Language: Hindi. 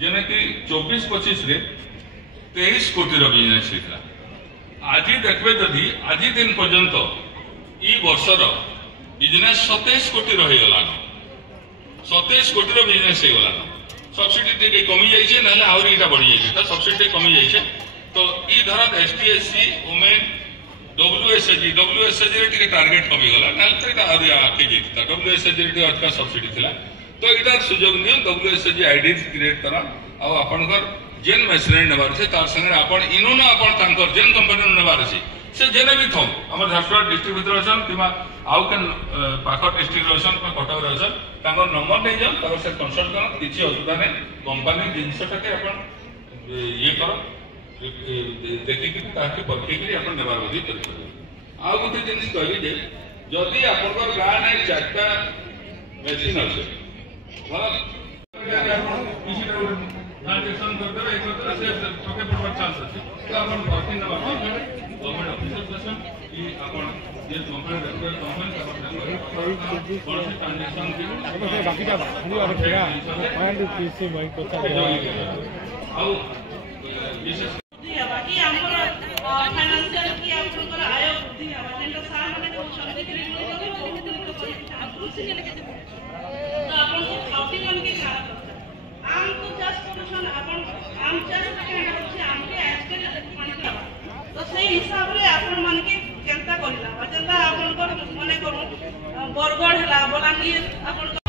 जेने कि 24-25 रे 23 कोटी बिजनेस होता। आज देखते जदि आज दिन पर्यंत ई वर्षर बिजनेस 27 कोटी रहीगलान। 27 कोटी बिजनेस होगलान। सब्सिडी टे कमी जाइए ना आहरी इटा बढ़ी जाइए सब्सिडी कमी जाइए। तो ई धर ST/SC वुमेन WSHG टार्गेट कमीगला ना आगे जाता। WSHG अधिक सब्सिडी थिला। तो यहाँ सुजोग नि WSHG आईडी क्रिएट कर आपणकर जेन मेसिनरी नेबार से तार संगे आपण इनो ना आपण तांकर जेन कंपनी नेबार से से जेने भी थौ हमर झारसुगुड़ा डिस्ट्रिक्ट भीतर अछन किमा आउ केन पाख डिस्ट्रिक्ट अछन कटक रे अछन तांकर नंबर नै जान तार से कंसल्ट कर किछि असुविधा नै कंपनी जिनसटा के आपण ये कर देखि कि ताके परखि कि आपण नेबार बदी कर। आ गोटे जिनिस कहबी जे जदी आपनकर गां नै चारटा मेसिन अछि मतलब ट्रांजेक्शन करते एक से ठके पड़वार चांस अछि। तो अपन working number government officer session कि अपन ये कंपनी रेगुलर कंपनी कौन से ट्रांजेक्शन की बाकी का खाली और क्या पॉइंट पीसी मैं को था आउ विशेष बाकी हमर फाइनेंशियल की आपनकर आय वृद्धि हवा जेंटा सार माने को संधि के तो अपन को खाउटी मन के खा आम को चाष करूछन अपन आम चाष केना होछि आम के आजकल माने तो सही हिसाब रे अपन मन के केनता करला जेंता अपन को मने करू बरगढ़ हला बलांगीर अपन